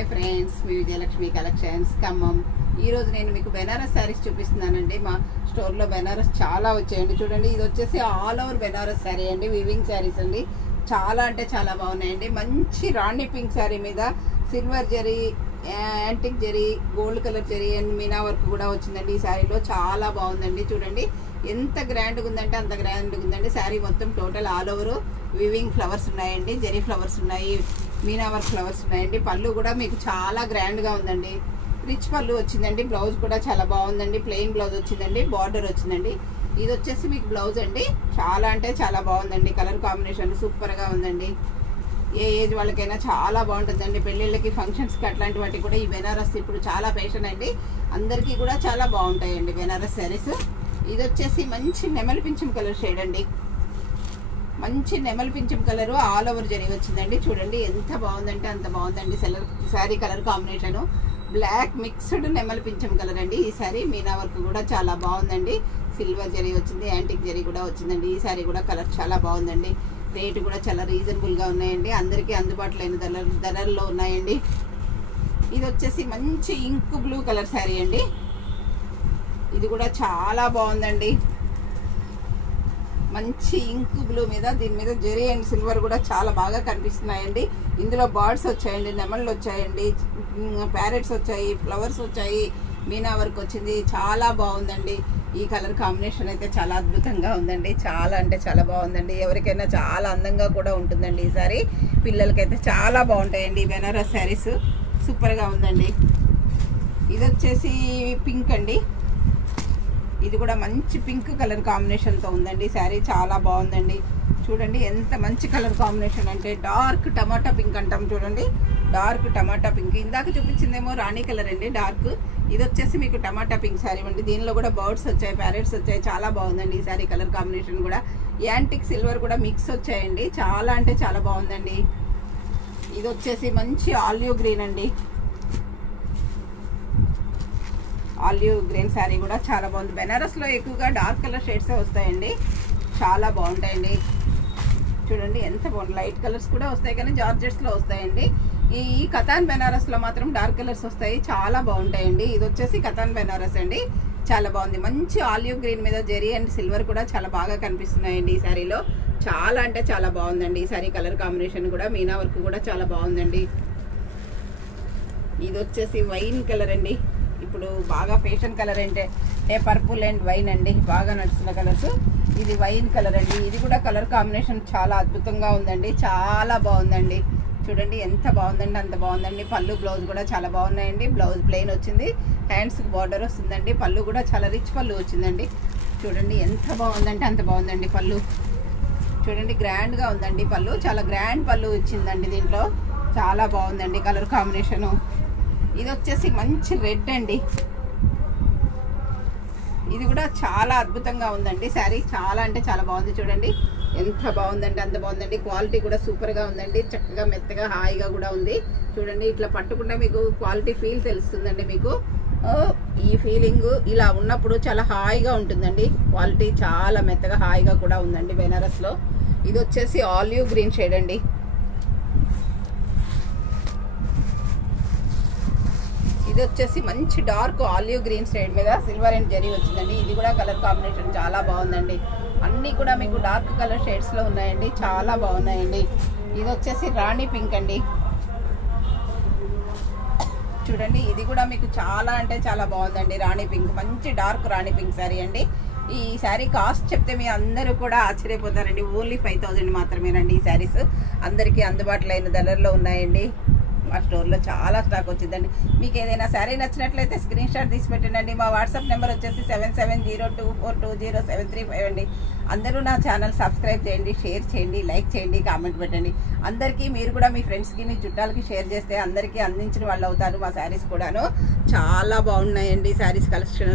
Hi friends, మీ Vijayalakshmi collections Khammam. ఈరోజు నేను మీకు బెనారస్ శారీస్ చూపిస్తున్నానండి. మా స్టోర్లో బెనారస్ చాలా వచ్చాయండి. చూడండి, ఇది వచ్చేసి ఆల్ ఓవర్ బెనారస్ శారీ అండి, వివింగ్ శారీస్ అండి. చాలా అంటే చాలా బాగున్నాయండి. మంచి రాణి పింక్ శారీ మీద silver zari, antique zari, gold colour zari and Meena work కూడా వచ్చిందండి. ఈ శారీలో చాలా బాగుందండి. చూడండి ఎంత గ్రాండ్గా ఉందంటే అంత గ్రాండ్గా ఉందండి. శారీ మొత్తం total all over weaving flowers ఉన్నాయండి, జరీ ఫ్లవర్స్ ఉన్నాయి, మీనా వర్క్ ఫ్లవర్స్ ఉన్నాయండి. పళ్ళు కూడా మీకు చాలా గ్రాండ్గా ఉందండి. రిచ్ పళ్ళు వచ్చిందండి. బ్లౌజ్ కూడా చాలా బాగుందండి. ప్లెయిన్ బ్లౌజ్ వచ్చిందండి, బార్డర్ వచ్చిందండి. ఇది వచ్చేసి మీకు బ్లౌజ్ అండి. చాలా అంటే చాలా బాగుందండి. కలర్ కాంబినేషన్ సూపర్గా ఉందండి. ఏ ఏజ్ వాళ్ళకైనా చాలా బాగుంటుందండి. పెళ్ళిళ్ళకి, ఫంక్షన్స్కి అట్లాంటి వాటికి కూడా ఈ బెనారస్ ఇప్పుడు చాలా ఫ్యాషన్ అండి. అందరికీ కూడా చాలా బాగుంటాయండి బెనారస్ శారీస్. ఇది వచ్చేసి మంచి నెమలి పింఛం కలర్ షేడ్ అండి. మంచి నెమలి పింఛం కలరు ఆల్ ఓవర్ జరీ వచ్చిందండి. చూడండి ఎంత బాగుందంటే అంత బాగుందండి. Sari colour combination black mixed నెమలి పింఛం కలర్ అండి. ఈ శారీ మీనా వర్క్ కూడా చాలా బాగుందండి. సిల్వర్ జరీ వచ్చింది, యాంటిక్ జరీ కూడా వచ్చిందండి. ఈ శారీ కూడా కలర్ చాలా బాగుందండి. రేటు కూడా చాలా రీజనబుల్గా ఉన్నాయండి. అందరికీ అందుబాటులో అయిన ధరల్లో ఉన్నాయండి. ఇది వచ్చేసి మంచి ఇంక్ బ్లూ కలర్ శారీ అండి. ఇది కూడా చాలా బాగుందండి. మంచి ఇంక్ బ్లూ మీద దీని మీద జెరీ అండ్ సిల్వర్ కూడా చాలా బాగా కనిపిస్తున్నాయండి. ఇందులో బర్డ్స్ వచ్చాయండి, నెమళ్ళు వచ్చాయండి, ప్యారెట్స్ వచ్చాయి, ఫ్లవర్స్ వచ్చాయి, మీనా వర్క్ వచ్చింది. చాలా బాగుందండి. ఈ కలర్ కాంబినేషన్ అయితే చాలా అద్భుతంగా ఉందండి. చాలా అంటే చాలా బాగుందండి. ఎవరికైనా చాలా అందంగా కూడా ఉంటుందండి. ఈసారి పిల్లలకైతే చాలా బాగుంటాయండి. బెనారస్ శారీస్ సూపర్గా ఉందండి. ఇది వచ్చేసి పింక్ అండి. ఇది కూడా మంచి పింక్ కలర్ కాంబినేషన్తో ఉందండి. శారీ చాలా బాగుందండి. చూడండి ఎంత మంచి కలర్ కాంబినేషన్ అంటే డార్క్ టమాటా పింక్ అంటాం. చూడండి డార్క్ టమాటా పింక్. ఇందాక చూపించిందేమో రాణి కలర్ అండి, డార్క్. ఇది వచ్చేసి మీకు టమాటా పింక్ శారీ అండి. దీనిలో కూడా బర్డ్స్ వచ్చాయి, ప్యారెట్స్ వచ్చాయి. చాలా బాగుందండి ఈ శారీ కలర్ కాంబినేషన్ కూడా. యాంటిక్ సిల్వర్ కూడా మిక్స్ వచ్చాయండి. చాలా అంటే చాలా బాగుందండి. ఇది వచ్చేసి మంచి ఆలివ్ గ్రీన్ అండి. ఆలివ్ గ్రీన్ శారీ కూడా చాలా బాగుంది. బెనారస్లో ఎక్కువగా డార్క్ కలర్ షేడ్సే వస్తాయండి. చాలా బాగుంటాయండి. చూడండి ఎంత బాగుంది. లైట్ కలర్స్ కూడా వస్తాయి కానీ జార్జెట్స్లో వస్తాయండి. ఈ కతాన్ బెనారస్లో మాత్రం డార్క్ కలర్స్ వస్తాయి. చాలా బాగుంటాయండి. ఇది వచ్చేసి కతాన్ బెనారస్ అండి. చాలా బాగుంది. మంచి ఆలివ్ గ్రీన్ మీద జెరీ అండ్ సిల్వర్ కూడా చాలా బాగా కనిపిస్తున్నాయండి ఈ శారీలో. చాలా అంటే చాలా బాగుందండి. ఈ శారీ కలర్ కాంబినేషన్ కూడా మీనా వర్క్ కూడా చాలా బాగుందండి. ఇది వచ్చేసి వైన్ కలర్ అండి. ఇప్పుడు బాగా ఫ్యాషన్ కలర్ అంటే పర్పుల్ అండ్ వైన్ అండి, బాగా నడుస్తున్న కలర్స్. ఇది వైన్ కలర్ అండి. ఇది కూడా కలర్ కాంబినేషన్ చాలా అద్భుతంగా ఉందండి. చాలా బాగుందండి. చూడండి ఎంత బాగుందండి అంత బాగుందండి. పళ్ళు బ్లౌజ్ కూడా చాలా బాగున్నాయండి. బ్లౌజ్ ప్లెయిన్ వచ్చింది, హ్యాండ్స్కి బార్డర్ వస్తుందండి. పళ్ళు కూడా చాలా రిచ్ పళ్ళు వచ్చిందండి. చూడండి ఎంత బాగుందంటే అంత బాగుందండి. పళ్ళు చూడండి గ్రాండ్గా ఉందండి. పళ్ళు చాలా గ్రాండ్ పళ్ళు వచ్చిందండి. దీంట్లో చాలా బాగుందండి కలర్ కాంబినేషను. ఇది వచ్చేసి మంచి రెడ్ అండి. ఇది కూడా చాలా అద్భుతంగా ఉందండి. శారీ చాలా అంటే చాలా బాగుంది. చూడండి ఎంత బాగుందండి అంత బాగుందండి. క్వాలిటీ కూడా సూపర్గా ఉందండి. చక్కగా మెత్తగా హాయిగా కూడా ఉంది. చూడండి ఇట్లా పట్టుకుంటే మీకు క్వాలిటీ ఫీల్ తెలుస్తుందండి. మీకు ఈ ఫీలింగ్ ఇలా ఉన్నప్పుడు చాలా హాయిగా ఉంటుందండి. క్వాలిటీ చాలా మెత్తగా హాయిగా కూడా ఉందండి బెనారస్లో. ఇది వచ్చేసి ఆలివ్ గ్రీన్ షేడ్ అండి. ఇది వచ్చేసి మంచి డార్క్ ఆలివ్ గ్రీన్ షేడ్ మీద సిల్వర్ అండ్ జరీ వచ్చిందండి. ఇది కూడా కలర్ కాంబినేషన్ చాలా బాగుందండి. అన్నీ కూడా మీకు డార్క్ కలర్ షేడ్స్లో ఉన్నాయండి. చాలా బాగున్నాయండి. ఇది వచ్చేసి రాణి పింక్ అండి. చూడండి ఇది కూడా మీకు చాలా అంటే చాలా బాగుందండి. రాణి పింక్, మంచి డార్క్ రాణి పింక్ శారీ అండి. ఈ శారీ కాస్ట్ చెప్తే మీ అందరూ కూడా ఆశ్చర్యపోతారండి. ఓన్లీ 5000 మాత్రమేనండి. ఈ శారీస్ అందరికీ అందుబాటులో అయిన ధరల్లో ఉన్నాయండి. మా స్టోర్లో చాలా స్టాక్ వచ్చిందండి. మీకు ఏదైనా శారీ నచ్చినట్లయితే స్క్రీన్ షాట్ తీసి పెట్టండి. మా వాట్సాప్ నెంబర్ వచ్చేసి 7702420735 అండి. అందరూ నా ఛానల్ సబ్స్క్రైబ్ చేయండి, షేర్ చేయండి, లైక్ చేయండి, కామెంట్ పెట్టండి. అందరికీ మీరు కూడా మీ ఫ్రెండ్స్కి, మీ చుట్టాలకి షేర్ చేస్తే అందరికీ అందించిన వాళ్ళు అవుతారు. మా శారీస్ కూడాను చాలా బాగున్నాయండి. శారీస్ కలెక్షన్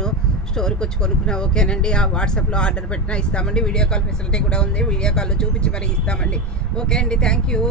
స్టోర్కి వచ్చి కొనుక్కున్నా ఓకేనండి. ఆ వాట్సాప్లో ఆర్డర్ పెట్టినా ఇస్తామండి. వీడియో కాల్ ఫెసిలిటీ కూడా ఉంది. వీడియో కాల్లో చూపించి మరీ ఇస్తామండి. ఓకే అండి, థ్యాంక్ యూ.